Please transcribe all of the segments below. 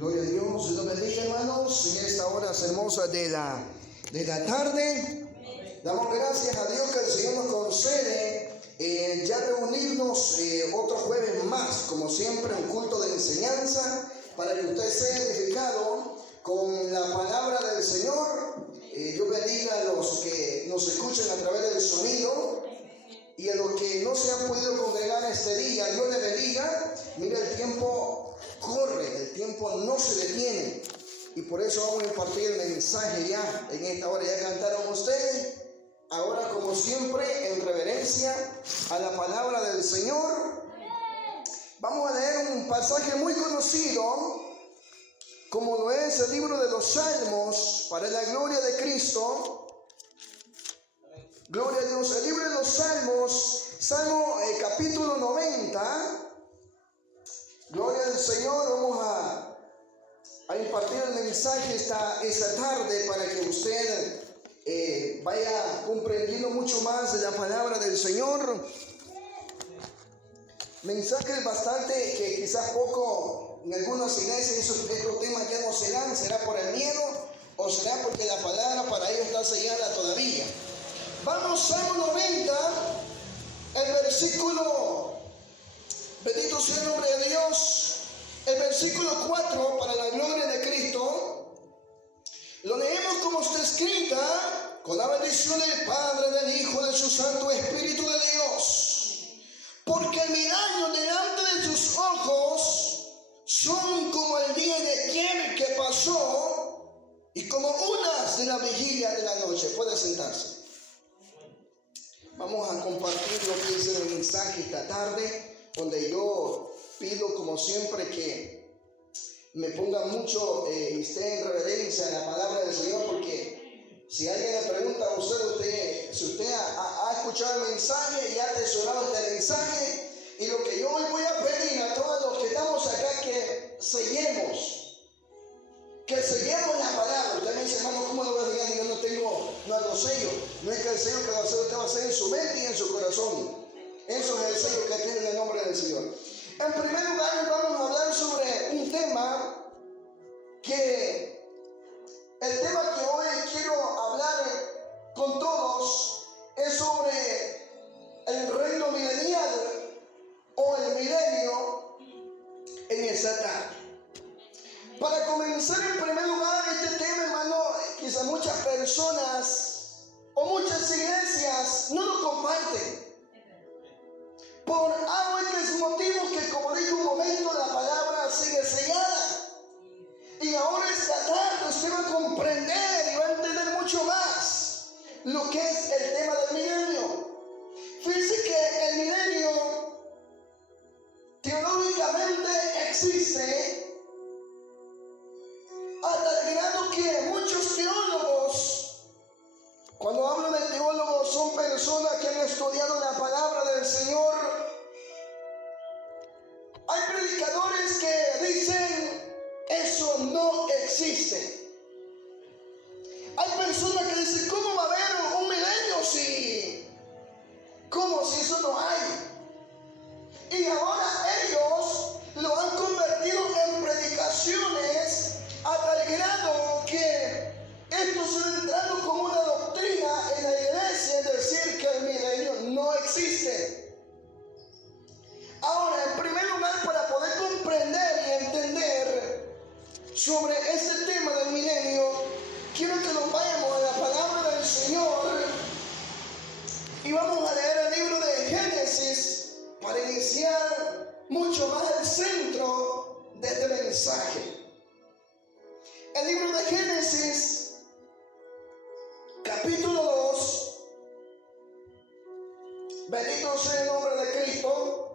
Gloria a Dios, Dios bendiga, hermanos, en esta hora hermosa de la tarde. Damos gracias a Dios que el Señor nos concede ya reunirnos otro jueves más, como siempre, un culto de enseñanza, para que usted sea edificado con la palabra del Señor. Dios bendiga a los que nos escuchan a través del sonido y a los que no se han podido congregar este día. Dios les bendiga. Mira, el tiempo corre, el tiempo no se detiene, y por eso vamos a impartir el mensaje ya en esta hora. Ya cantaron ustedes. Ahora, como siempre, en reverencia a la palabra del Señor, vamos a leer un pasaje muy conocido, como lo es el libro de los Salmos, para la gloria de Cristo. Gloria a Dios. El libro de los Salmos, Salmo capítulo 90. Gloria al Señor. Vamos a impartir el mensaje esta tarde para que usted vaya comprendiendo mucho más de la palabra del Señor. Mensajes bastante que quizás poco en algunas iglesias estos temas ya no se dan. ¿Será por el miedo o será porque la palabra para ellos está sellada todavía? Vamos, Salmo 90, el versículo, bendito sea el nombre de Dios, el versículo 4, para la gloria de Cristo. Lo leemos como está escrita, con la bendición del Padre, del Hijo, de su Santo Espíritu de Dios. Porque mis años delante de sus ojos son como el día de ayer que pasó, y como unas de la vigilia de la noche. Puede sentarse. Vamos a compartir lo que dice el mensaje esta tarde, donde yo pido, como siempre, que me ponga mucho y esté en reverencia en la palabra del Señor, porque si alguien le pregunta a usted si usted ha escuchado el mensaje y ha atesorado este mensaje, y lo que yo hoy voy a pedir a todos los que estamos acá, que sellemos la palabra. Usted me dice, hermano, ¿cómo lo voy a sellar? Yo no lo sello. No es que el sello que va a hacer, usted va a hacer en su mente y en su corazón. Eso es el sello que tiene en el nombre del Señor. En primer lugar, vamos a hablar sobre un tema el tema que hoy quiero hablar con todos es sobre el reino milenial o el milenio en esta tarde. Para comenzar, en primer lugar, este tema, hermano, quizás muchas personas o muchas iglesias no lo comparten. Por algunos motivos que, como dije un momento, la palabra sigue sellada. Y ahora esta tarde usted va a comprender y va a entender mucho más lo que es el tema del milenio. Fíjese que el milenio teológicamente existe hasta el grado que muchos teólogos, cuando hablo de teólogos, son personas que han estudiado la palabra del Señor. Hay predicadores que dicen, eso no existe. Hay personas que dicen, ¿cómo va a haber un milenio ¿cómo si eso no hay? Y ahora ellos lo han convertido en predicaciones a tal grado que esto se ha entrado como una doctrina en la iglesia, es decir, que el milenio no existe. Ahora, en primer lugar, para poder comprender y entender sobre este tema del milenio, quiero que nos vayamos a la palabra del Señor y vamos a leer el libro de Génesis para iniciar mucho más el centro de este mensaje. El libro de Génesis, capítulo 2, bendito sea el nombre de Cristo,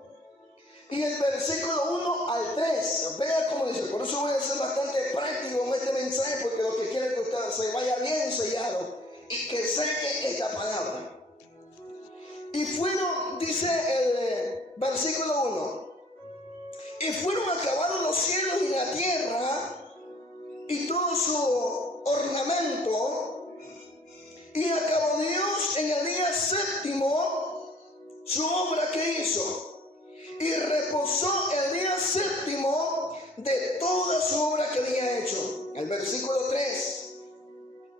y el versículo 1 al 3. Vea cómo dice. Por eso voy a ser bastante práctico con este mensaje, porque lo que quiero es que usted se vaya bien sellado y que selle esta palabra. Y fueron, dice el versículo 1, y fueron acabados los cielos y la tierra y todo su ornamento, y acabó Dios en el día séptimo su obra que hizo, y reposó el día séptimo de toda su obra que El versículo 3.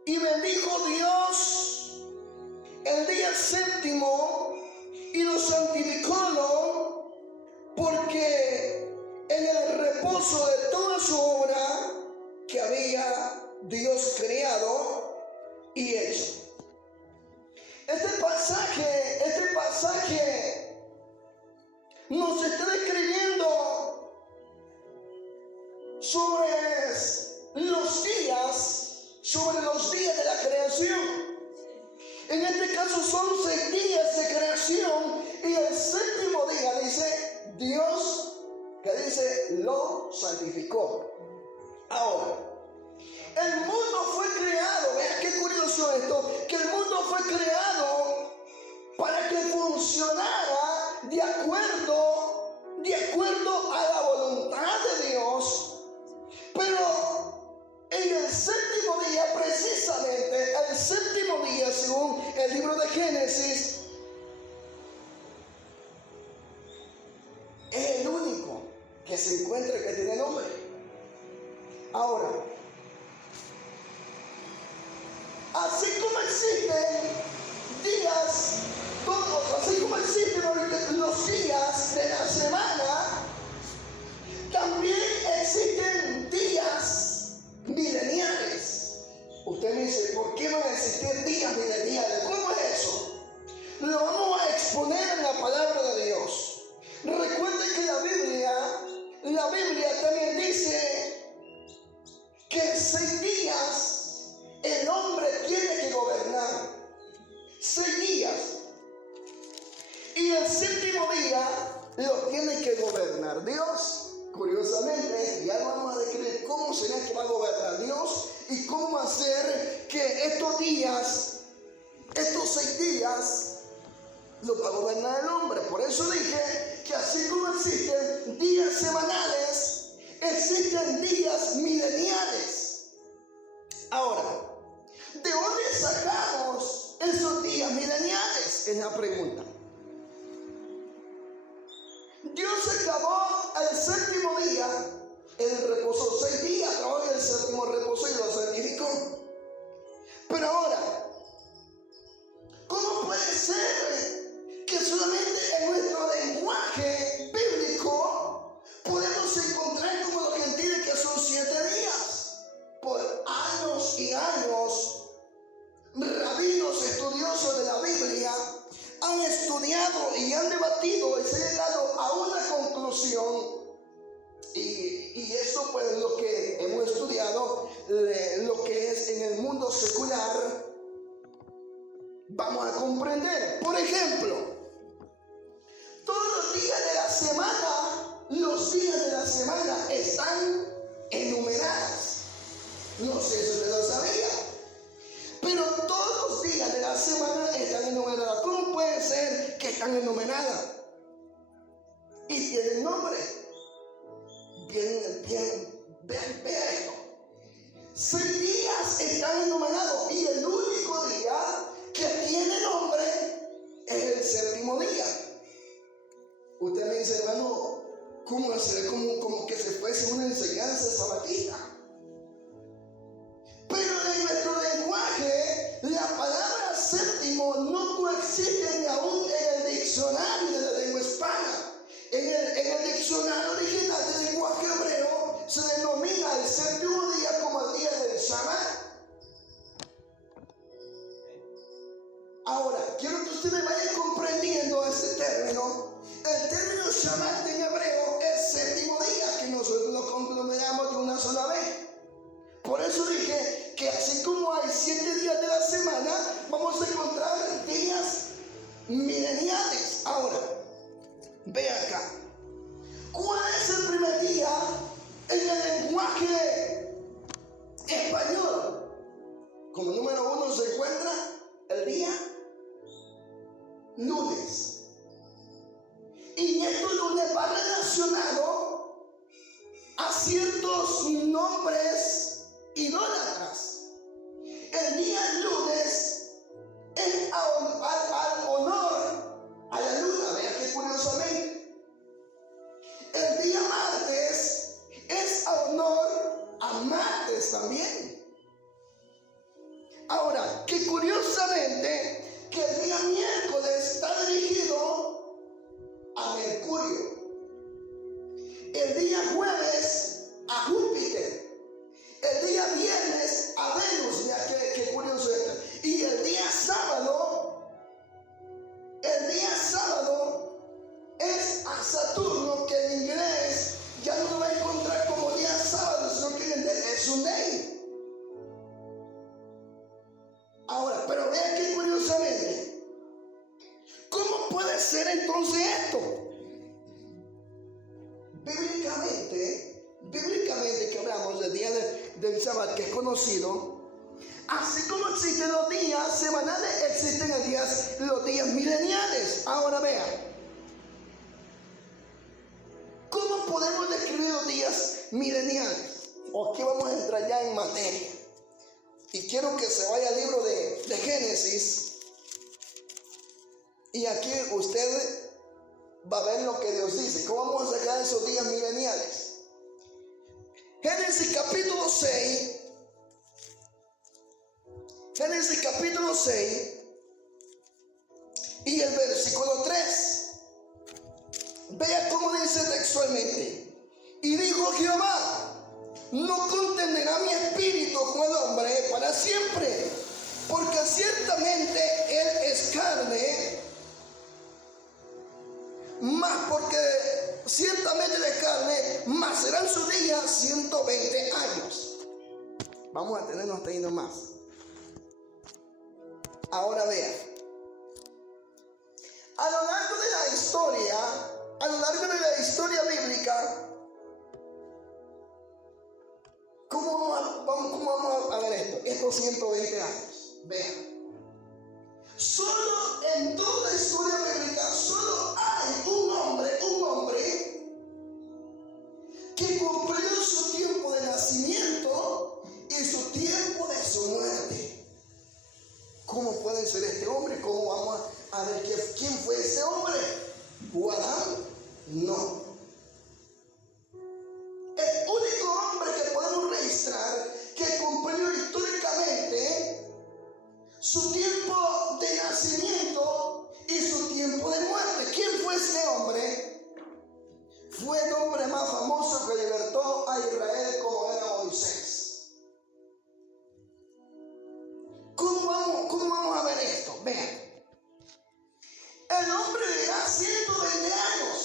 Y bendijo Dios el día séptimo y lo santificó, porque en el reposo de toda su obra que había Dios creado y hecho. Este pasaje nos está describiendo sobre los días de la creación. En este caso son 6 días de creación, y el séptimo día dice Dios, que dice lo santificó. Ahora, el mundo fue creado, vean qué curioso esto, que el mundo fue creado para que funcionara de acuerdo a la voluntad de Dios. Pero en el séptimo día, precisamente el séptimo día, según el libro de Génesis, es el único que se encuentra que tiene nombre. Ahora, así como existen días, así como existen los días de la semana, también existen días mileniales. Usted me dice, ¿por qué van a existir días mileniales? ¿Cómo es eso? Lo vamos a exponer en la palabra de Dios. Recuerde que la Biblia también dice que en 6 días el hombre tiene que gobernar. 6 días. Y el séptimo día lo tiene que gobernar Dios. Curiosamente, ya vamos a describir cómo será que va a gobernar Dios y cómo va a ser que estos 6 días, lo va a gobernar el hombre. Por eso dije que así como existen días semanales, existen días mileniales. Ahora, ¿de dónde sacamos esos días mileniales? Es la pregunta. Dios acabó el séptimo día, Él reposó 6 días, acabó el séptimo reposo y lo santificó. Pero ahora, ¿cómo puede ser que solamente en nuestro lenguaje bíblico podemos encontrar como los gentiles que son 7 días? Por años y años, rabinos estudiosos de la Biblia han estudiado y han debatido y se han llegado a una conclusión. Y eso pues lo que hemos estudiado, lo que es en el mundo secular, vamos a comprender. Por ejemplo, todos los días de la semana están enumerados. No sé si usted lo sabía, pero todos los días de la semana están enumerados. ¿Cómo puede ser que están enumeradas? Y tienen nombre. Vean esto. 6 días están enumerados y el único día que tiene nombre es el séptimo día. Usted me dice, hermano, ¿cómo hacer? Como que se fuese una enseñanza sabatista. Pero en nuestro lenguaje, la palabra séptimo no coexiste ni aún en el diccionario de la lengua hispana. En el diccionario original del lenguaje hebreo se denomina el séptimo día como el día del Shabbat. Ahora, quiero que usted me vaya comprendiendo este término. El término Shabbat en hebreo es séptimo día, que nosotros lo conglomeramos de una sola vez. Por eso dije que así como hay 7 días de la semana, vamos a encontrar días mileniales. Ahora, ve acá. ¿Cuál es el primer día en el lenguaje español? Como número 1 se encuentra el día lunes. Y estos lunes va relacionado a ciertos nombres idólatras. El día lunes es al honor a la luna. Vean que curiosamente. El día martes es a honor a martes también. Ahora, que curiosamente, que el día miércoles está dirigido a Mercurio, el día jueves a Júpiter, el día viernes a Venus, mira qué curioso esto, y el día sábado es a Saturno, que en inglés ya no lo va a encontrar como día sábado, sino que en inglés es Sunday. Ahora, pero vean que curiosamente, ¿cómo puede ser entonces esto? Bíblicamente que hablamos del día del sábado, que es conocido, así como existen los días semanales, existen los días mileniales. Ahora vean, ¿cómo podemos describir los días mileniales? Aquí vamos a entrar ya en materia. Y quiero que se vaya al libro de Génesis. Y aquí usted va a ver lo que Dios dice. ¿Cómo vamos a sacar esos días mileniales? Génesis capítulo 6. Génesis capítulo 6 y el versículo 3. Vea cómo dice textualmente. Y dijo Jehová: no contenderá mi espíritu con el hombre para siempre, porque ciertamente él es carne, mas serán sus días 120 años. Vamos a tenernos teniendo más. Ahora vean, a lo largo de la historia bíblica, ¿cómo vamos a ver esto? Estos 120 años. Vean, solo en toda la historia bíblica, solo hay un hombre que cumplió su tiempo de nacimiento y su tiempo de su muerte. ¿Cómo puede ser este hombre? ¿Cómo vamos a ver quién fue ese hombre? ¿Adán? No. El único hombre que podemos registrar que cumplió históricamente su tiempo de nacimiento y su tiempo de muerte. ¿Quién fue ese hombre? Fue el hombre más famoso que libertó a Israel, como era Moisés. ¿Cómo vamos a ver esto? Vean. El hombre vivirá 120 años.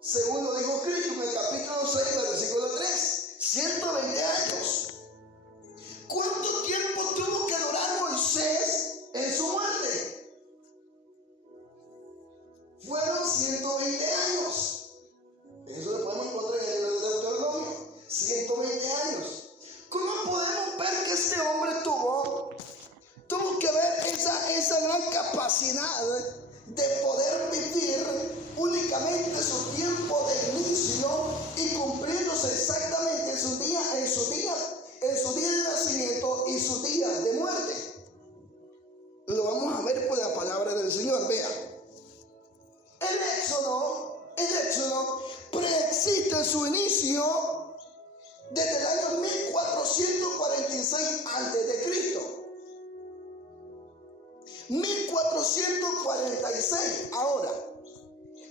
Según lo dijo Cristo en el capítulo 6, versículo 3. 120 años. ¿Cuánto tiempo tuvo que durar Moisés en su muerte? Fueron 120 años. Eso lo podemos encontrar en el Deuteronomio. 120 años. ¿Cómo podemos ver que este hombre tuvo que ver esa gran capacidad de poder vivir únicamente su tiempo de inicio y cumpliéndose exactamente en su día de nacimiento y su día de muerte? Lo vamos a ver por la palabra del Señor. Vean, el Éxodo preexiste su inicio desde el año 1446 a.C. 1446. Ahora,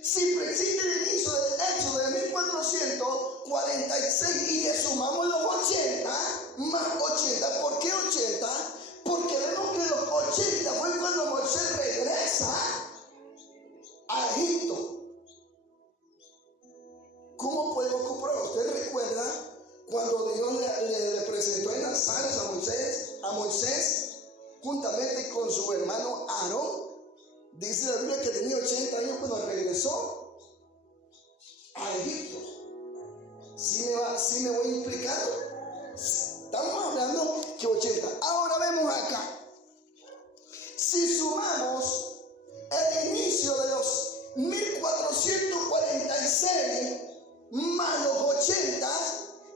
si preexiste el inicio del Éxodo de 1446 y le sumamos los 80, más 80, ¿por qué 80? Porque vemos que los 80 fue cuando Moisés regresa a Egipto. ¿Cómo podemos comprobar? ¿Usted recuerda cuando Dios le presentó en las zarzas a Moisés juntamente con su hermano Aarón? Dice la Biblia que tenía 80 años cuando regresó a Egipto. ¿Sí me voy explicando? Estamos hablando que 80. Ahora vemos acá. Si sumamos el inicio de los 1446 más los 80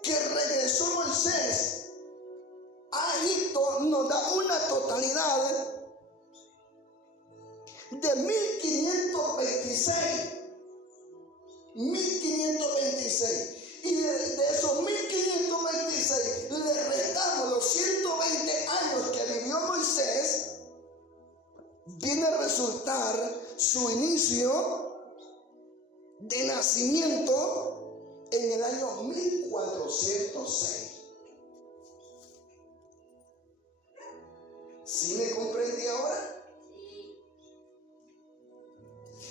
que regresó Moisés a Egipto, nos da una totalidad de 1526. Y de esos 1526 nacimiento en el año 1406. ¿Sí me comprendí ahora?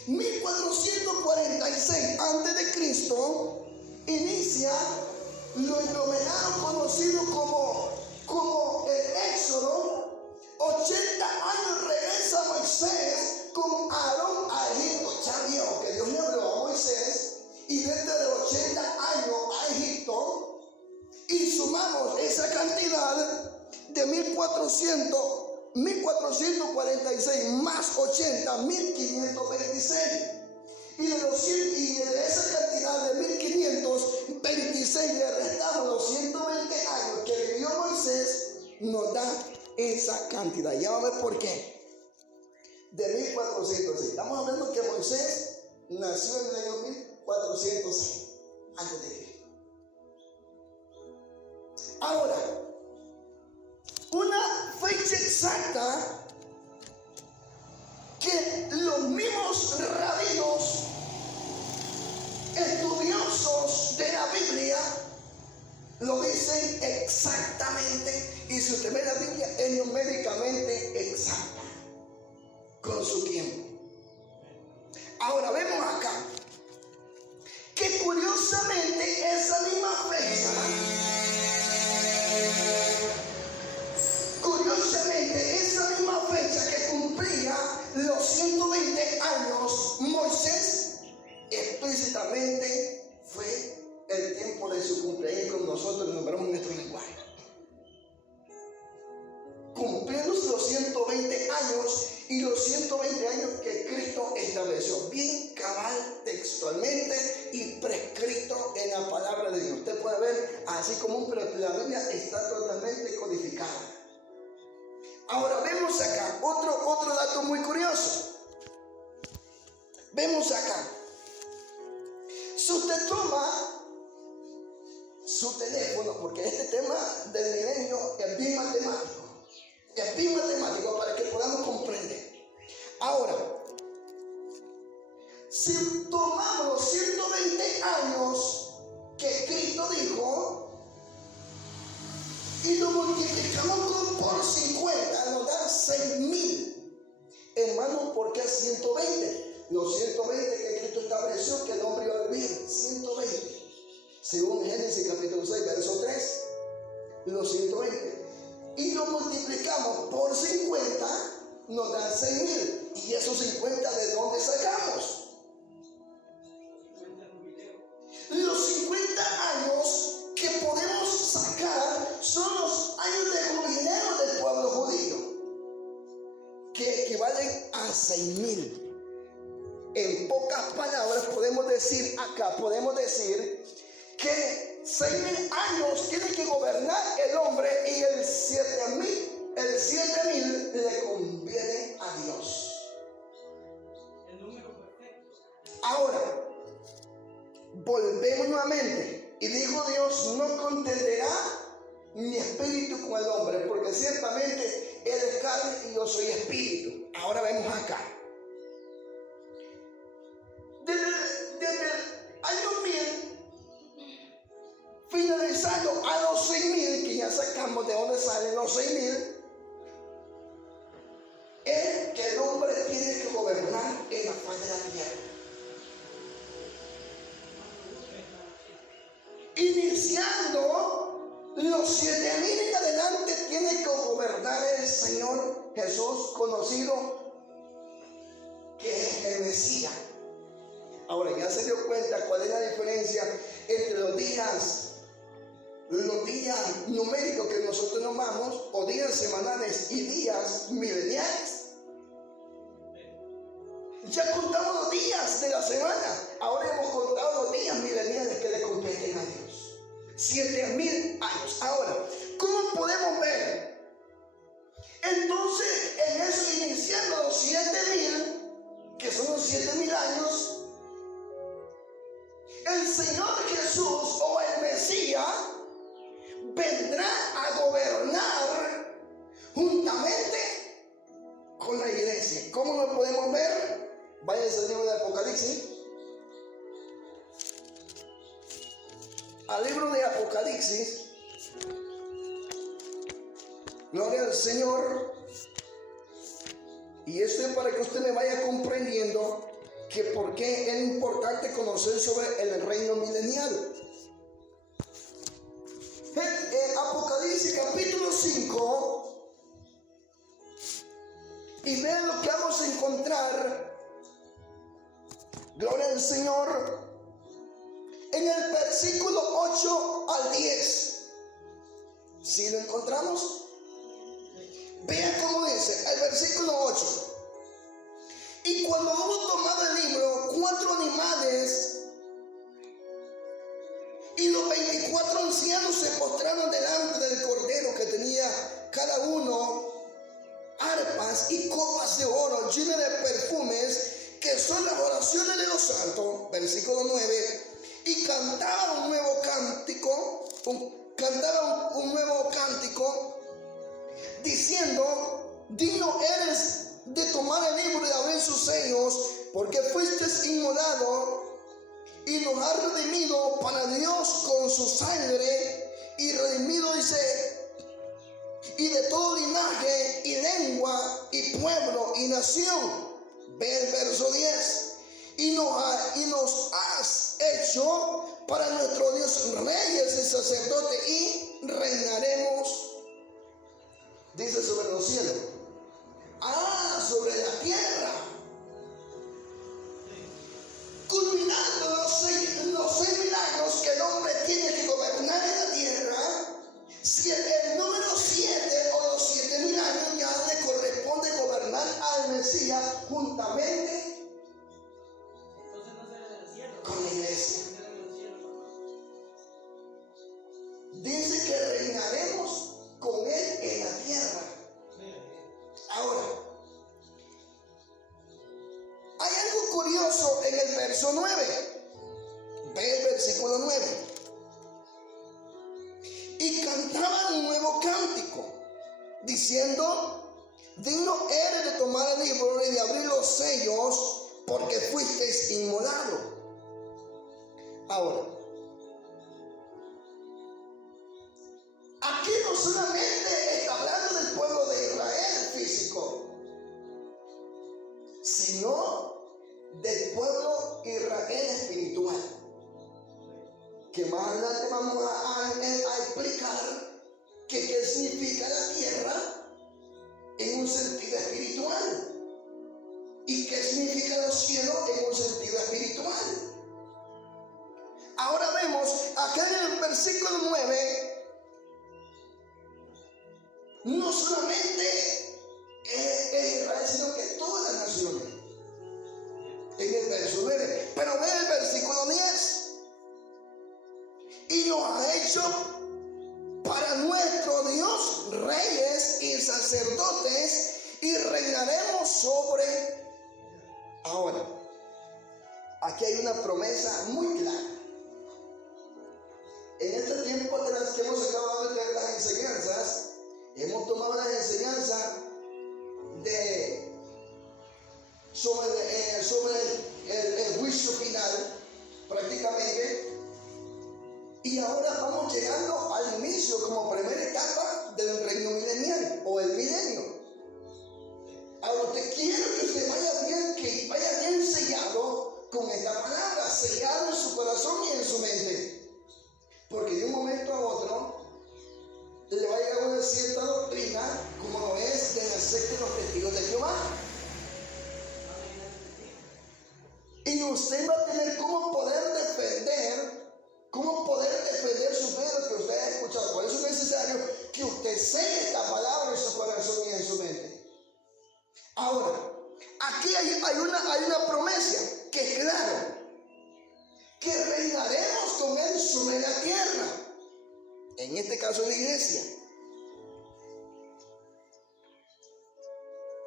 1446 antes de Cristo inicia lo denominado conocido como el Éxodo. 80 años regresa Moisés con Aarón a Egipto. Ya vio que Dios le habló a Moisés y desde de 80 años a Egipto, y sumamos esa cantidad de 1446 más 80, 1526. Y de esa cantidad de 1526 le restamos los 120 años que vivió Moisés, nos da esa cantidad. Ya va a ver por qué. De 1406. Estamos hablando que Moisés nació en el año 1406 antes de Cristo. Ahora, una fecha exacta que los mismos rabinos estudiosos de la Biblia lo dicen exactamente, y si usted ve la Biblia es numéricamente exacta con su tiempo. Ahora vemos acá que curiosamente esa misma fecha, que cumplía los 120 años Moisés, explícitamente fue el tiempo de su cumpleaños, como nosotros nombramos en nuestro lenguaje. Cumpliéndose los 120 años y los 120 años que Cristo estableció, bien cabal textualmente y prescrito en la palabra de Dios. Usted puede ver, así como la Biblia está totalmente codificada. Ahora vemos acá otro dato muy curioso. Vemos acá. Si usted toma su teléfono, porque este tema del milenio es bien matemático. Es bien matemático para que podamos comprender. Ahora, si tomamos los 120 años que Cristo dijo y lo multiplicamos por 50, nos da 6,000. Hermano, ¿por qué 120? Los 120 que Cristo estableció que el hombre iba a vivir, 120. Según Génesis capítulo 6, verso 3, los 120. Y lo multiplicamos por 50, nos dan 6,000. ¿Y esos 50 de dónde sacamos? Los 50 años que podemos sacar son los años de jubileo del pueblo judío, que equivalen a 6,000. En pocas palabras podemos decir que 6,000 años tiene que gobernar el hombre y el 7,000 le conviene a Dios. El número perfecto. Ahora, volvemos nuevamente y dijo Dios: no contenderá mi espíritu con el hombre, porque ciertamente él es carne y yo soy espíritu. Ahora vemos acá. Desde el año 1000, finalizando a los 6,000, que ya sacamos de dónde salen los 6,000, es que el hombre tiene que gobernar en la faz de la tierra. Iniciando los 7,000 en adelante, tiene que gobernar el Señor Jesús, conocido que es el Mesías. Ahora, ya se dio cuenta cuál es la diferencia entre los días numéricos que nosotros nombramos, o días semanales y días mileniales. Ya contamos los días de la semana, ahora hemos contado los días mileniales que le competen a Dios. 7,000 años. Ahora, ¿cómo podemos ver? Entonces, en eso, iniciando los 7,000, que son los 7,000 años, el Señor Jesús o el Mesías vendrá a gobernar juntamente con la iglesia. ¿Cómo lo podemos ver? Váyanse al libro de Apocalipsis. al libro de Apocalipsis. Gloria al Señor. Y esto es para que usted me vaya comprendiendo que por qué es importante conocer sobre el reino milenial. Apocalipsis capítulo 5. Y vean lo que vamos a encontrar. Gloria al Señor. En el versículo 8 al 10. ¿Sí lo encontramos? Vean cómo dice el versículo 8. Y cuando hubo tomado el libro, 4 animales y los 24 ancianos se postraron delante del Cordero, que tenía cada uno arpas y copas de oro llenas de perfumes, que son las oraciones de los santos. Versículo 9. Y cantaban un nuevo cántico, diciendo: digno eres de tomar el libro y de abrir sus sellos, porque fuiste inmolado y nos ha redimido para Dios con su sangre, y redimido, dice, y de todo linaje y lengua y pueblo y nación. Ve el verso 10. Y nos has hecho para nuestro Dios reyes y sacerdotes, y reinaremos, dice, sobre los cielos. Sobre la tierra. Culminando los seis milagros que el hombre tiene que gobernar en la tierra, si el número 7 o los 7.000 años ya le corresponde gobernar al Mesías juntamente con la iglesia. Dice que reinaremos con él en la tierra. Ahora, hay algo curioso en el verso 9. Ve el versículo 9. Y cantaban un nuevo cántico, diciendo: digno eres de tomar el libro y de abrir los sellos, porque fuisteis inmolado. Ahora, aquí no solamente está hablando del pueblo de Israel físico, sino del pueblo Israel espiritual, que más adelante vamos a explicar qué significa la tierra en un sentido espiritual y qué significa los cielos en un sentido espiritual. Ahora vemos acá en el versículo 9, no solamente Israel, sino que todas las naciones. En el verso 9, pero ve el versículo 10. Y nos ha hecho para nuestro Dios reyes y sacerdotes, y reinaremos sobre. Ahora, aquí hay una promesa muy clara. En este tiempo de las que hemos acabado de ver las enseñanzas, hemos tomado las enseñanzas sobre el juicio final, prácticamente, y ahora vamos llegando al inicio como primera etapa del reino milenial o el milenio. Ahora, usted quiere que usted vaya bien sellado con esta palabra, sellado en su corazón y en su mente. Porque de un momento a otro le va a llegar una cierta doctrina, como lo es de la secta de los testigos de Jehová. Y usted va a tener cómo poder defender su fe, lo que usted ha escuchado. Por eso es necesario que usted selle esta palabra en su corazón y en su mente. Ahora, aquí hay una promesa que es clara, que reinaremos con él sobre la tierra, en este caso la iglesia.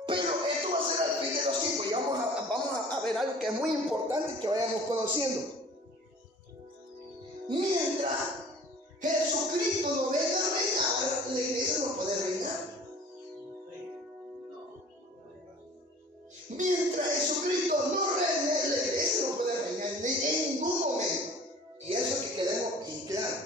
Pero esto va a ser al fin de los tiempos, y vamos a ver algo que es muy importante que vayamos conociendo. Mientras Jesucristo no venga a reinar, la iglesia no puede reinar. Mientras Jesucristo no reine, la iglesia no puede reinar en ningún momento. Y eso que queremos bien claro.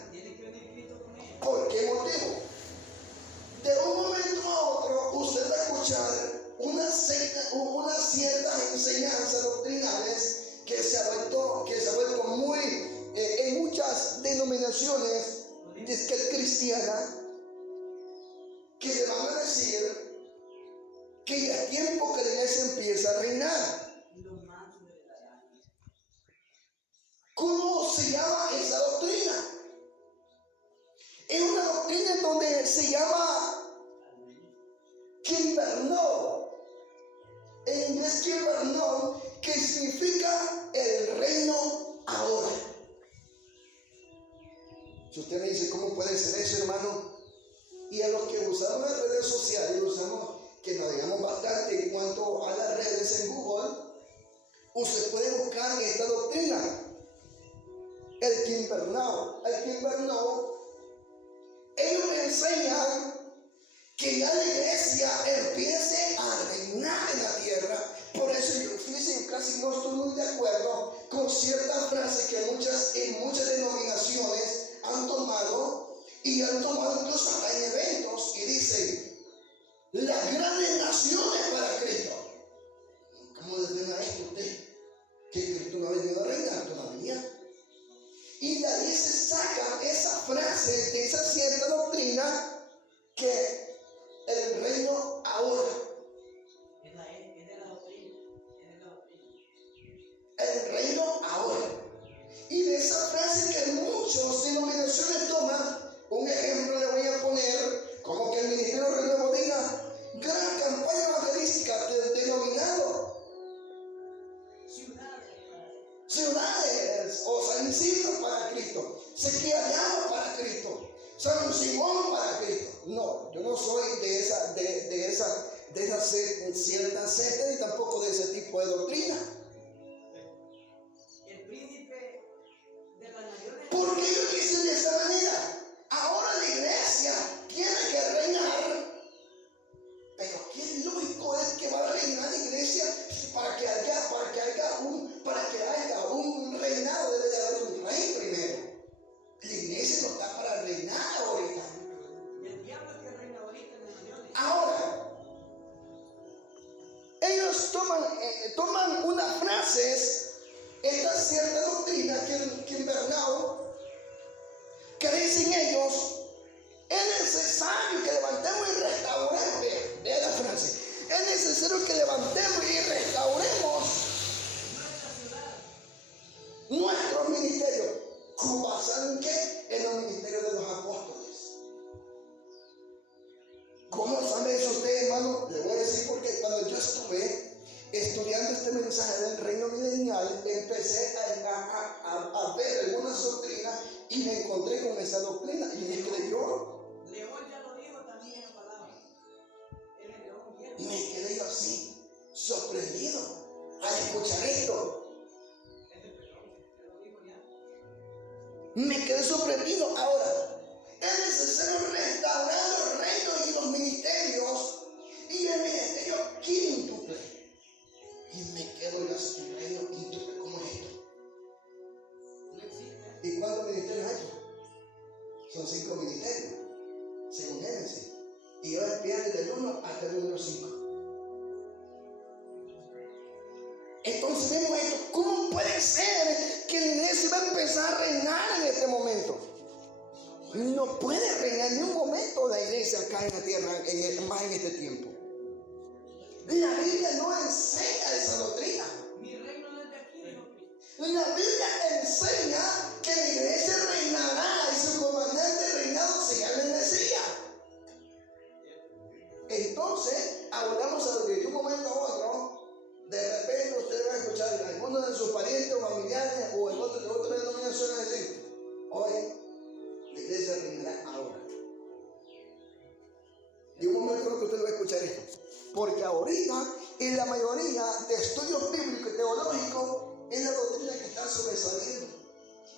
cristiana que le van a decir que ya es tiempo que la iglesia empieza a reinar. ¿Cómo se llama esa doctrina? Es una doctrina en donde se llama Kimberno. En inglés Kimberno, que significa el reino ahora. Si usted me dice, ¿cómo puede ser eso, hermano? Y a los que usamos las redes sociales, usamos que navegamos bastante en cuanto a las redes en Google, usted puede buscar esta doctrina. El Kimberno. El Kimberno, ellos me enseñan que ya la iglesia empiece a reinar en la tierra. Por eso yo casi no estoy muy de acuerdo con ciertas frases que en muchas denominaciones han tomado, y han tomado incluso hasta en eventos, y dicen: las grandes naciones para Cristo. ¿Cómo detena esto usted? Que Cristo no ha venido a reinar todavía. Y de ahí se saca esa frase de esa cierta doctrina que el reino ahora. El reino ahora. Y de esa frase que muchas denominaciones toman, un ejemplo le voy a poner, como que el Ministerio de Renuevo diga: gran campaña evangelística denominado ciudades o San Isidro para Cristo, Sequiallano para Cristo, San Simón para Cristo. No, yo no soy de esa cierta secta, ni tampoco de ese tipo de doctrina. El príncipe de las naciones. ¿Por qué ellos dicen de esta manera? Ahora la iglesia tiene que reinar. Pero qué lógico es que va a reinar la iglesia para que haya un reinado. Debe de haber un rey primero. La iglesia no está para reinar ahorita. El diablo es que reina ahorita en las naciones. Ahora, ellos toman unas frases, esta cierta doctrina que en verdad, que dicen ellos: es necesario que levantemos y restauremos. Vea la frase: es necesario que levantemos y restauremos nuestros ministerios. ¿Basado en qué? En los ministerios de los apóstoles. ¿Cómo sabe eso usted, hermano? Le voy a decir, porque cuando yo estuve estudiando este mensaje del reino milenial, empecé a ver algunas doctrinas y me encontré con esa doctrina y me creyó. León ya lo dijo también en la palabra. Él es león viejo. Me quedé yo así, sorprendido al escuchar esto. Me quedé sorprendido. Ahora, es necesario restaurar los reinos y los ministerios, y el ministerio quíntuple. Y me quedo yo así: un reino quíntuple, ¿cómo es esto? No existe. ¿Y cuántos ministerios hay? Son 5 ministerios, según Génesis. Y ahora empieza desde el 1 hasta el número 5. Entonces vemos esto. ¿Cómo puede ser que la iglesia va a empezar a reinar en este momento? No puede reinar en un momento la iglesia acá en la tierra, más en este tiempo. La Biblia no enseña esa doctrina. Mi reino no es de aquí, dijo Cristo. La Biblia enseña que la iglesia reinará y su comandante reinado se llama el Mesías. Entonces, hablamos a de un momento a otro. De repente usted va a escuchar a alguno de sus parientes o familiares o en otra denominación decir: hoy la iglesia reinará ahora. Y un momento en que usted va a escuchar esto, porque ahorita en la mayoría de estudios bíblicos y teológicos es la doctrina que está sobresaliendo,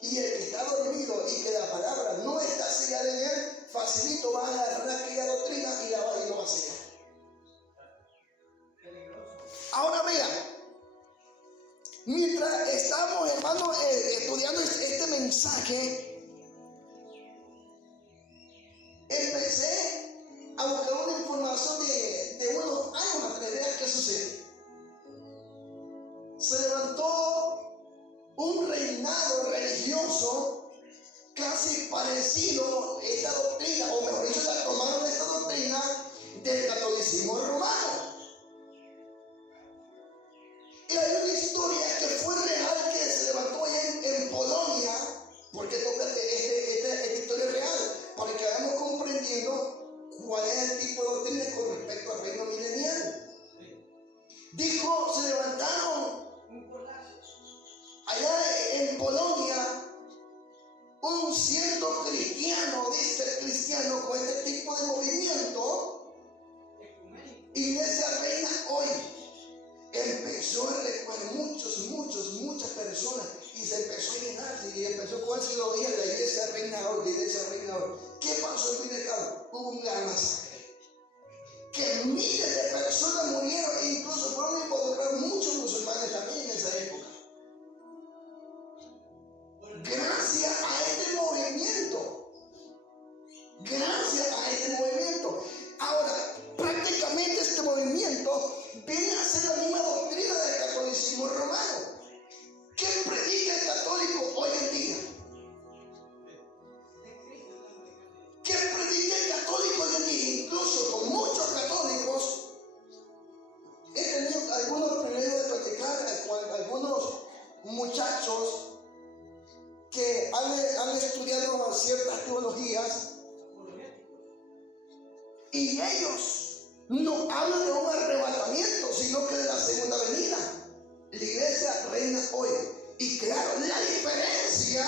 y el que está dormido y que la palabra no está sellada en él, facilito va a agarrar aquella doctrina y lo va a sellar. Ahora vean, mientras estamos, hermanos, estudiando este mensaje, empecé a buscar una información de unos años atrás. Vean qué sucede. Se levantó un reinado religioso casi parecido a esta doctrina cuál es el tipo de doctrina con respecto al reino milenial. Dijo, se levantaron allá en Polonia un cierto cristiano, dice el cristiano, con este tipo de movimiento. Iglesia Reina Hoy empezó a recoger muchas personas y se empezó a llenarse y empezó con esa ideología de la Iglesia Reina Hoy, la Iglesia Reina Hoy. ¿Qué pasó en fin de cabo? Hubo un gran masacre. Que miles de personas murieron e incluso fueron involucrados muchos musulmanes también en esa época. Gracias a este movimiento. Gracias a este movimiento. Ahora, prácticamente este movimiento viene a ser la misma doctrina del catolicismo romano. ¿Qué predica el católico hoy en día? ¿Qué predica el católico hoy en día? Incluso con muchos católicos he tenido algunos privilegios de platicar con algunos muchachos que han estudiado ciertas teologías y ellos no hablan de un arrebatamiento, sino que de la segunda venida. La Iglesia reina hoy. Y claro, la diferencia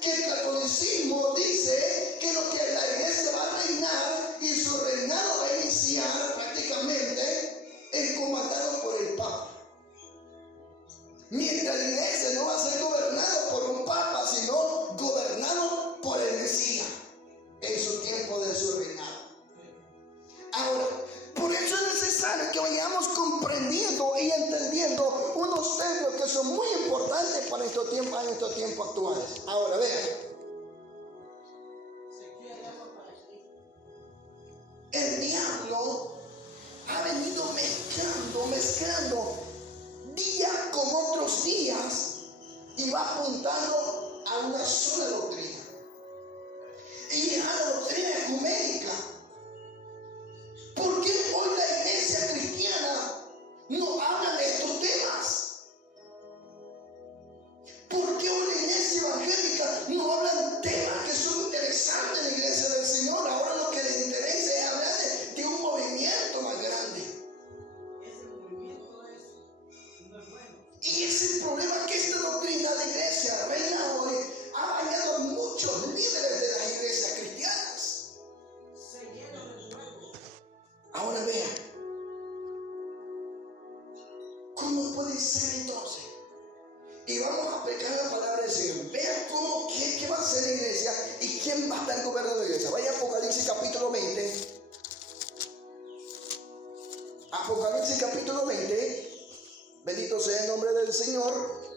que el catolicismo dice que lo que la Iglesia va a reinar y su reinado va a iniciar prácticamente comandado por el Papa. Mientras la Iglesia no va a ser gobernada por un Papa, sino gobernado por el Mesías en su tiempo de su reinado. Ahora, por eso es necesario que vayamos comprendiendo y entendiendo unos términos que son muy importantes para estos tiempos actuales. Ahora, vean. El diablo ha venido mezclando día con otros días y va apuntando a una sola doctrina. Y es la doctrina ecuménica. ¿Por qué hoy la iglesia cristiana no habla de estos temas? ¿Por qué hoy la iglesia evangélica no habla de temas que son interesantes en la iglesia del Señor? Ahora lo que les interesa es hablar de un movimiento más grande. Ese movimiento no es bueno. Y es el problema que esta doctrina de iglesia reina hoy ha bañado a muchos líderes de las iglesias cristianas. Se llena de juego. Ahora vean, ¿cómo puede ser entonces? Y vamos a aplicar la palabra del Señor. Vean qué va a hacer la iglesia y quién va a estar gobernando la iglesia. Vaya a Apocalipsis capítulo 20. Apocalipsis capítulo 20. Bendito sea el nombre del Señor.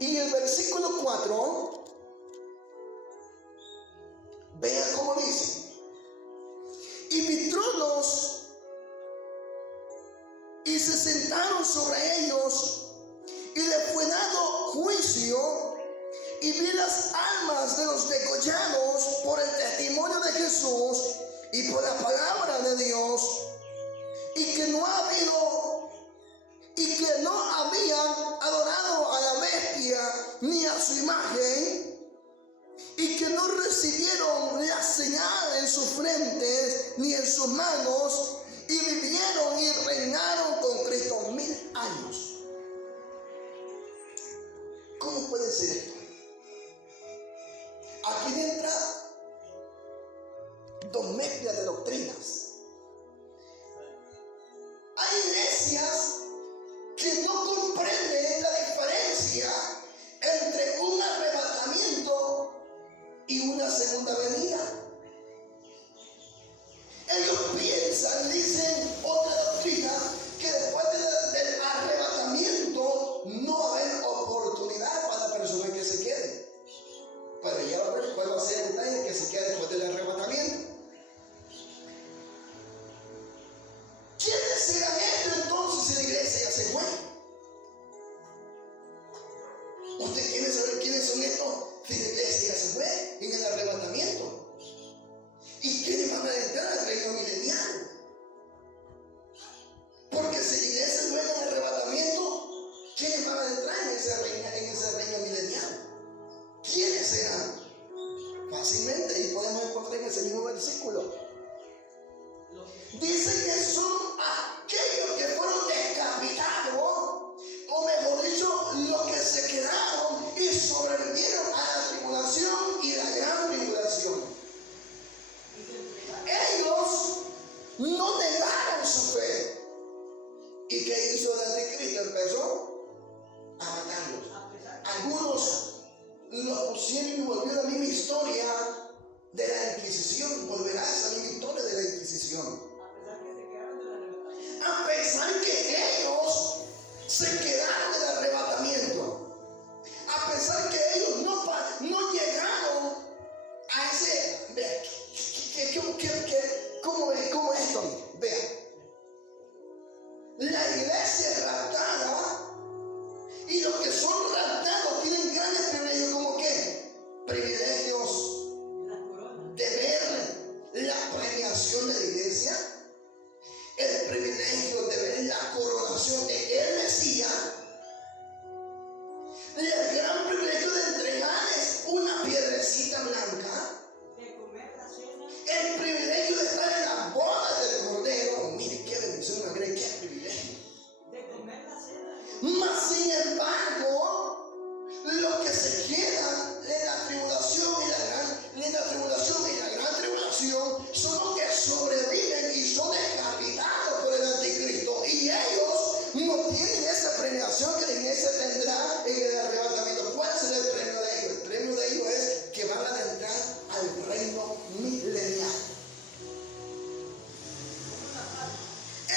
Y el versículo 4, vean cómo dice. Y vi tronos y se sentaron sobre ellos y le fue dado juicio, y vi las almas de los degollados por el testimonio de Jesús y por la palabra de Dios, y que no habían adorado a la bestia ni a su imagen, y que no recibieron la señal en sus frentes ni en sus manos, y vivieron y reinaron con Cristo 1000 años. ¿Cómo puede ser esto? Aquí entra dos mezclas de doctrinas. Hay iglesias que no comprenden la diferencia entre un arrebatamiento y una segunda venida. Ellos piensan, dicen otra doctrina, que después del arrebatamiento no va a haber oportunidad para la persona que se quede. Pero ya va a haber cuál va a ser el detalle que se quede después del arrebatamiento. Inquisición, volverá a salir victoria de la Inquisición. A pesar que se quedaron del arrebatamiento. A pesar que ellos se quedaron del arrebatamiento, a pesar que ellos no llegaron a ese, vea, ¿cómo es esto? Vea, la iglesia es raptada y los que son raptados tienen grandes privilegios, como que privilegios de ver la premiación de la iglesia, el privilegio de ver la coronación de el Mesías, el gran privilegio de entregarles una piedrecita blanca, el privilegio de estar en la boda del Cordero. Mire qué bendición, una gran, qué privilegio. Mas sin embargo, los que se quedan en la tribulación y la gran tribulación son los que sobreviven y son decapitados por el anticristo, y ellos no tienen esa premiación que la iglesia tendrá en el arrebatamiento. ¿Cuál será el premio de ellos? El premio de ellos es que van a entrar al reino milenial.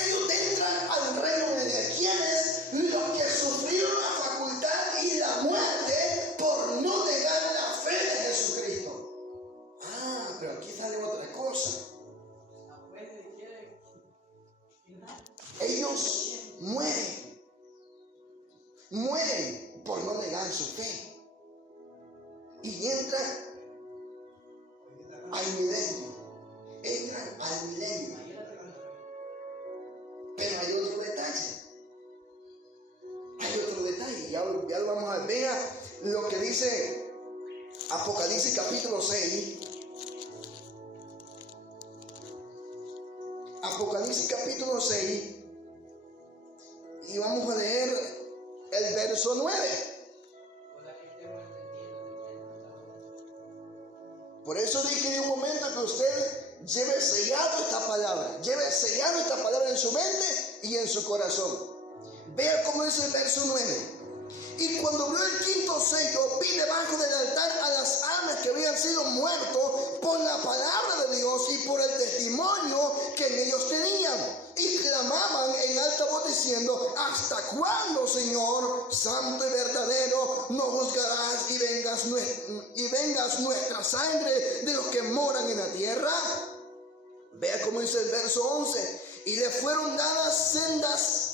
Ellos entran al reino milenial. ¿Quiénes? Los que sufrieron la facultad y la muerte por no negar la fe de Jesucristo. Ah, pero aquí sale otra cosa. Ellos mueren por no negar su fe y entran al milenio. Pero hay otro detalle, ya lo vamos a ver. Vea lo que dice Apocalipsis capítulo 6. Apocalipsis capítulo 6, y vamos a leer el verso 9. Por eso dije en un momento que usted lleve sellado esta palabra en su mente y en su corazón. Vea cómo dice el verso 9. Y cuando abrió el quinto sello, vi debajo del altar a las almas que habían sido muertos por la palabra de Dios y por el testimonio que en ellos tenían. Y clamaban en alta voz diciendo: ¿hasta cuándo, Señor, santo y verdadero, nos juzgarás y vengas nuestra sangre de los que moran en la tierra? Vea cómo dice el verso 11. Y le fueron dadas sendas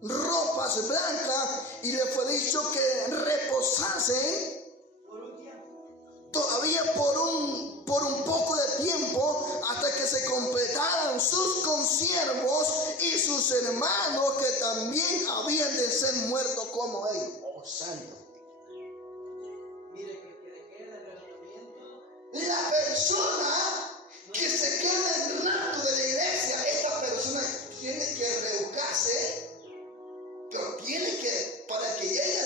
ropas blancas, y le fue dicho que reposasen todavía por un poco de tiempo, hasta que se completaran sus consiervos y sus hermanos que también habían de ser muertos como ellos. Oh, santo. Mire que queda el arrebatamiento. La persona que se queda en el rapto de la iglesia, esta persona tiene que reeducarse, pero tiene que, para que llegue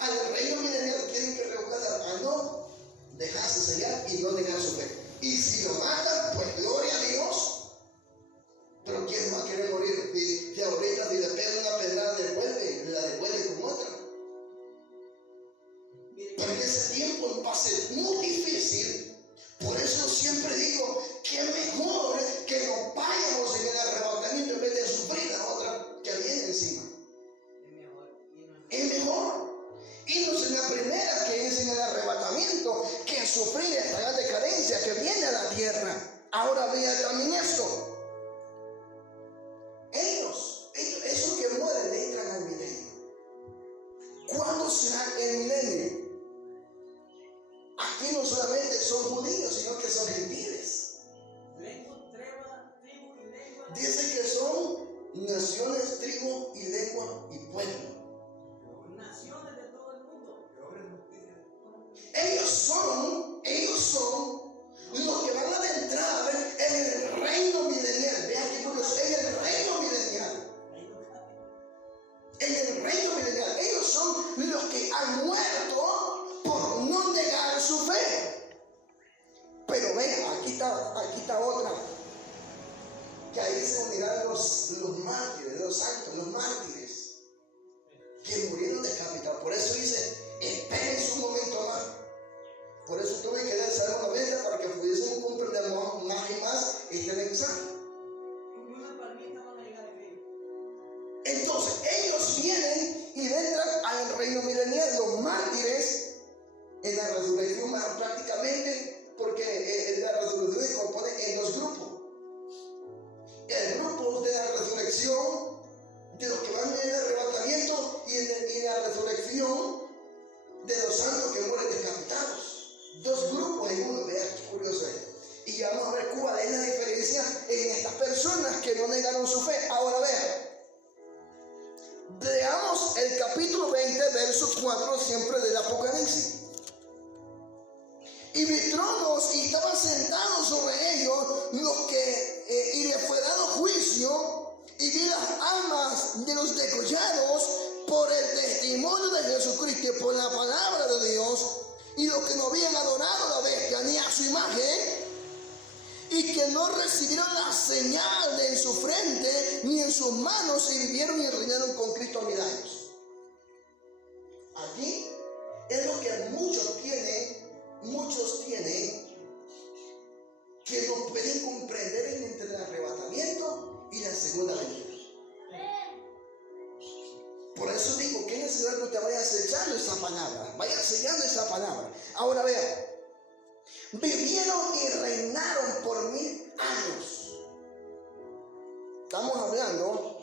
al reino milenial, tiene que reeducarse a no dejarse sellar y no negar su fe. Y si lo matan, pues gloria a Dios. Pero ¿quién va a querer morir? Y ahorita si le pega una pedrada, la devuelve con otra. Pero en ese tiempo va a ser muy difícil. Por eso siempre digo que es mejor que nos vayamos en el arrebatamiento en vez de sufrir la otra que viene encima. Es mejor irnos en la primera, que es en el arrebatamiento, que sufrir esta gran decadencia que viene a la tierra. Ahora vea también esto. Esos que mueren entran al milenio. ¿Cuándo será el milenio? Aquí no solamente son judíos, sino que son gentiles. Dice que son naciones, tribu y lengua y pueblo. Naciones de todo el mundo. Ellos son los que van a adentrar en el reino milenial. Vean que curioso, en el reino milenial. En el reino milenial. Ellos son los que han muerto por no negar su fe. Pero vean, aquí está otra. Que ahí se unirán los mártires, los santos, los mártires, que murieron decapitados. Por eso dice: espérense un momento más. Por eso tuve que leer Salmo 90 para que pudiésemos comprender que mueren decapitados. Dos grupos en uno, vea qué curioso es. Y ya vamos a ver cuál es la diferencia en estas personas que no negaron su fe. Ahora vean. Leamos el capítulo 20, verso 4, siempre del Apocalipsis. Y vi tronos y estaban sentados sobre ellos los que, y les fue dado juicio, y vi las almas de los degollados por el testimonio de Jesucristo y por la palabra de Dios, y los que no habían adorado a la bestia ni a su imagen, y que no recibieron la señal en su frente ni en sus manos, y vivieron y reinaron con Cristo 1000 años. Aquí es lo que muchos tienen que no pueden comprender entre el arrebatamiento y la segunda venida. Por eso digo que es necesario que usted vaya sellando esa palabra, vaya sellando esa palabra. Ahora vean, vivieron y reinaron por 1000 años. Estamos hablando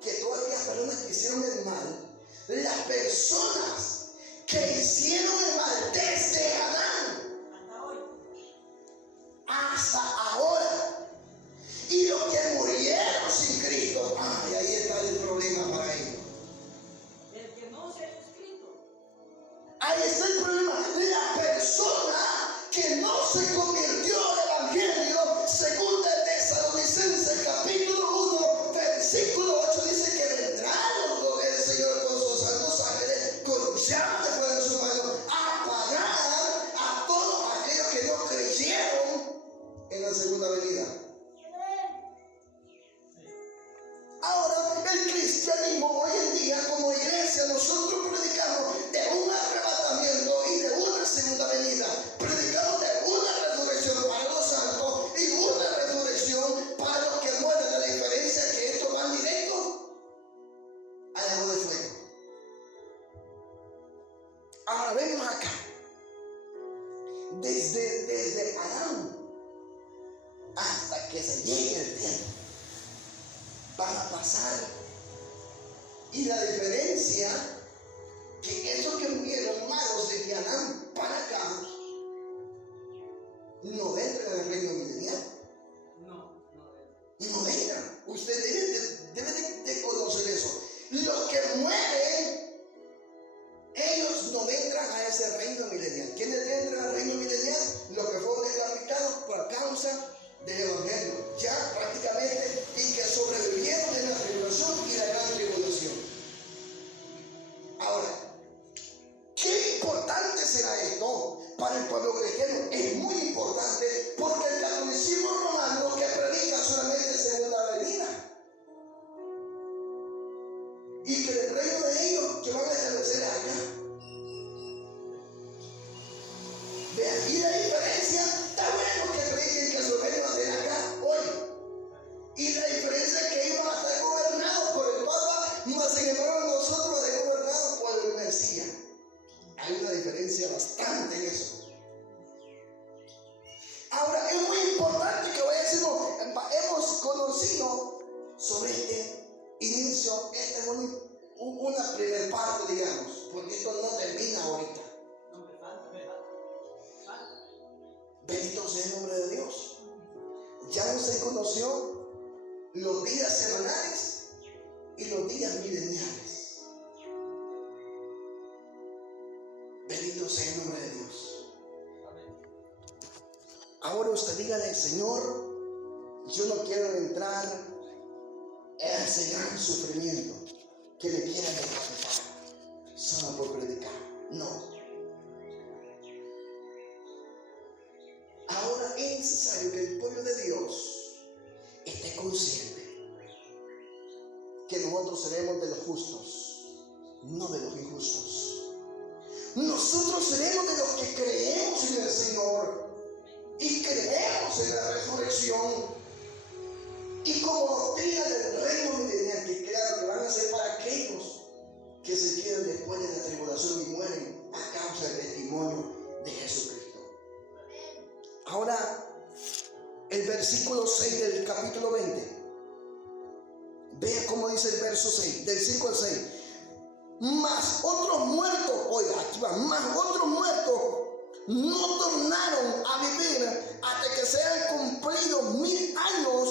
que todas aquellas personas que hicieron el mal, las personas que hicieron el mal desde Adán hasta ahora, y los que murieron sin Cristo, ay, ahí está el problema para ellos. El que no se ha inscrito. Ahí está el problema. La persona que no se convirtió al Evangelio, según de Tesalonicenses capítulo 1, versículo 8, dice que vendrá el Señor con sus santos ángeles, con llamas de fuego en su mano, a pagar a todos aquellos que no creyeron en la segunda venida. Ahora, el cristianismo hoy en día, como iglesia, nosotros predicamos de un arrebatamiento y de una segunda venida. Predicamos de una resurrección para los santos y una resurrección para los que mueren. La diferencia es que estos van directo al lago de fuego. Ahora vemos acá, desde Adán hasta que se llegue el tiempo, van a pasar. Y la diferencia, que esos que murieron malos desde Adán para acá, no entran en el reino milenial. No entran. Usted debe de conocer eso. Los que mueren, ellos no entran a ese reino milenial. ¿Quiénes entran al reino milenial? Los que fueron decapitados por causa del Evangelio, ya prácticamente, y que sobrevivieron en la tribulación y la gran tribulación. Ahora, ¿qué importante será esto para el pueblo cristiano? Es muy importante, porque el catolicismo romano que predica solamente segunda venida, y que el reino de ellos que van a establecer acá. De aquí la diferencia, está bueno que prediquen que su reino va a ser acá hoy. Y la diferencia es que ellos van a estar gobernados por el Papa, mas sin embargo nosotros seremos gobernados por el Mesías. Hay una diferencia bastante en eso. Ahora, es muy importante que hemos conocido sobre este inicio. Esta es una primera parte, digamos, porque esto no termina ahorita. Bendito sea el nombre de Dios. Ya no se conoció los días semanales y los días mileniales. Bendito sea el nombre de Dios. Ahora usted dígale, Señor, yo no quiero entrar en ese gran sufrimiento que me quiera decapitar solo por predicar. No. Ahora es necesario que el pueblo de Dios esté consciente que nosotros seremos de los justos, no de los injustos. Nosotros seremos de los que creemos en el Señor y creemos en la resurrección. Y como doctrina del reino milenial, que claro que van a ser para aquellos que se quedan después de la tribulación y mueren a causa del testimonio de Jesucristo. Ahora, el versículo 6 del capítulo 20. Vea cómo dice el verso 6, del 5 al 6. Mas otros muertos, oiga, aquí va, más otros muertos no tornaron a vivir hasta que se han cumplido 1000 años.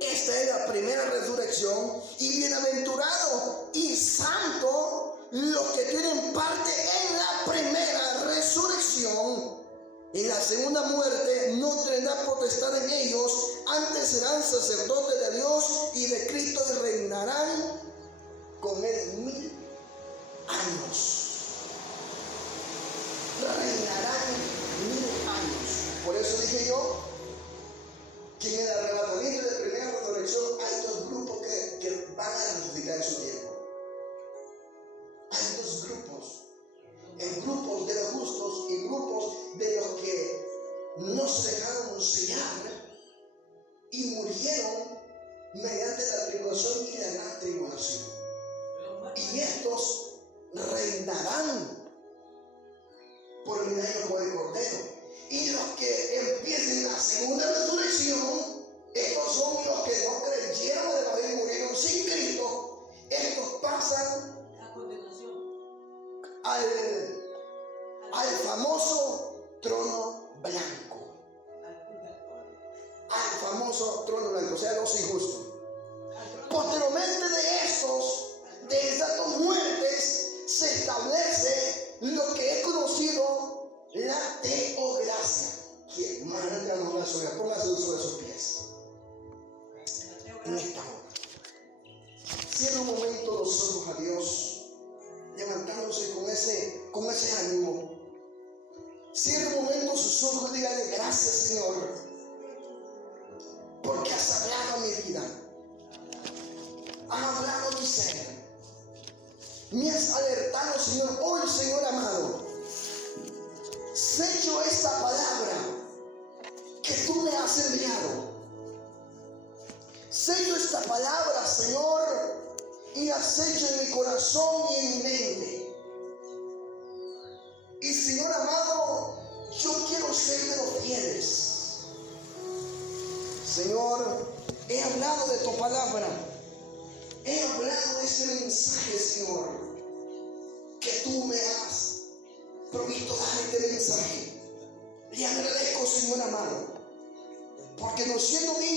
Esta es la primera resurrección. Y bienaventurado y santo los que tienen parte en la primera resurrección. En la segunda muerte no tendrá potestad en ellos, antes serán sacerdotes de Dios y de Cristo y reinarán con él 1000 años. Reinarán 1000 años. Por eso dije yo que en el arrebatamiento de primera resurrección hay dos grupos que van a resucitar en su tiempo. Hay dos grupos. En grupos de los justos y grupos de los que no se dejaron sellar y murieron mediante la tribulación y la gran tribulación. Y estos reinarán por 1000 años con el Cordero. Y los que empiecen la segunda resurrección, estos son los que no creyeron además y murieron sin Cristo. Estos pasan al famoso trono blanco. Al famoso trono blanco, o sea, los injustos. Posteriormente de estas dos muertes, se establece lo que es conocido la teocracia. Que más grande no la sobre, póngase sobre sus pies. En esta hora. Cierra un momento los ojos a Dios, levantándose con ese ánimo. Cierra un momento sus ojos y dígale: gracias, Señor, porque has hablado mi vida, has hablado mi ser, me has alertado, Señor. Hoy, Señor amado, sello esta palabra que tú me has enviado. Sello esta palabra, Señor, y la sello en mi corazón y en mi mente. Y, Señor amado, yo quiero ser de los fieles. Señor, he hablado de tu palabra. He hablado de este mensaje, Señor, que tú me has provisto dar este mensaje. Le agradezco, Señor amado, porque no siendo digno